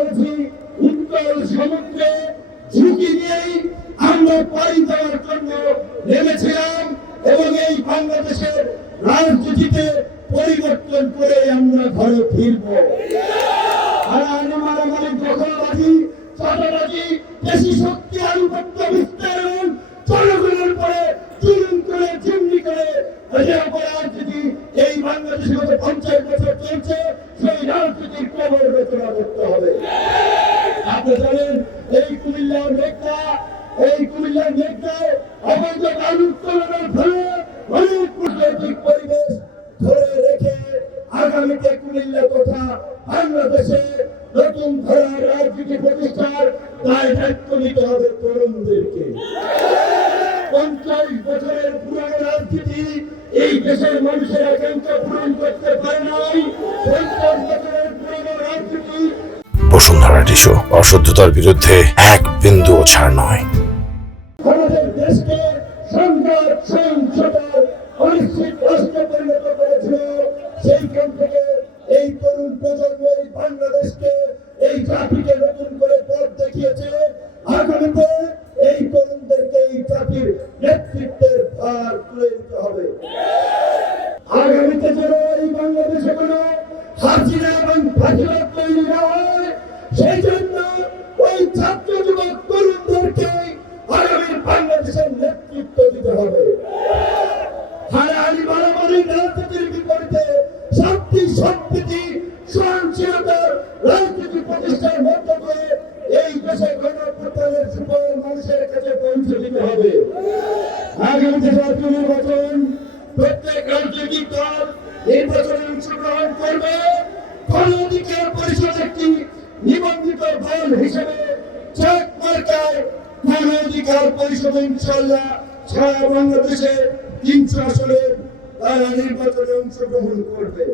করেছি উত্তর সমুদ্রে ঝুঁকি নিয়েই আমরা পাড়ি দেওয়ার জন্য নেমেছিলাম এবং এই বাংলাদেশের রাজনীতিতে পরিবর্তন করে আমরা ঘরে ফিরব। হারাহারি মারামারি দখলবাজি চাঁদাবাজি দেশি শক্তি আধিপত্য বিস্তারণ জনগণের পরে চুরুন করে চিমনি করে রাজনীতি এই বাংলাদেশে গত 50 বছর চলছে সেই রাজনীতির কবর রচনা করতে হবে। আপনি জানেন এই কুমিল্লার মেঘনায় অবৈধ বালু উত্তোলনের ফলে অনেক রাজনৈতিক পরিবেশ ধরে রেখে আগামীতে কুমিল্লা তথা বাংলাদেশে নতুন ধারার রাজনীতি প্রতিষ্ঠার দায়িত্ব নিতে হবে তরুণদেরকে। 50 বছরের পুরানো রাজনীতি এই দেশের মানুষের আকাঙ্ক্ষা পূরণ করতে পারে নাই। 50 বছরের পুরানো রাজনীতি বসুন্ধরা টিস্যু অশুদ্ধতার বিরুদ্ধে এক বিন্দুও ছাড় নয়। আমাদের দেশকে সংঘাত সহিংসতার অনিশ্চিত রাষ্ট্রে পরিণত করেছিল। সেইখান থেকে এই তরুণ প্রজন্ম এই বাংলাদেশকে এই জাতিকে নতুন করে পথ দেখিয়েছে। আগামীতে এই তরুণদেরকে এই জাতির নেতৃত্বের ভার তুলে দিতে হবে। আগামীতে যেন এই বাংলাদেশে কোনো হাসিনা এবং ফাঁসিবাদ তৈরি না হয়, সেই জন্য ওই ছাত্র যুবক তরুণদেরকে আগামী বাংলাদেশের নেতৃত্ব দিতে হবে। হারাহারি মারামারির রাজনীতির বিপরীতে শান্তি সম্প্রীতি সহনশীলতার রাজনীতি প্রতিষ্ঠার মধ্য দিয়ে এই দেশে গণপ্রজাতন্ত্রের সুফল মানুষের কাছে পৌঁছে দিতে হবে। আগামীতে জাতীয় নির্বাচন প্রত্যেক রাজনৈতিক দল নির্বাচনে অংশগ্রহণ করবে। গণ অধিকার পরিষদ একটি নিবন্ধিত দল হিসেবে চেক মার্কায় গণ অধিকার পরিষদ ইনশাআল্লাহ সারা বাংলাদেশে 300 আসনে তারা নির্বাচনে অংশগ্রহণ করবে।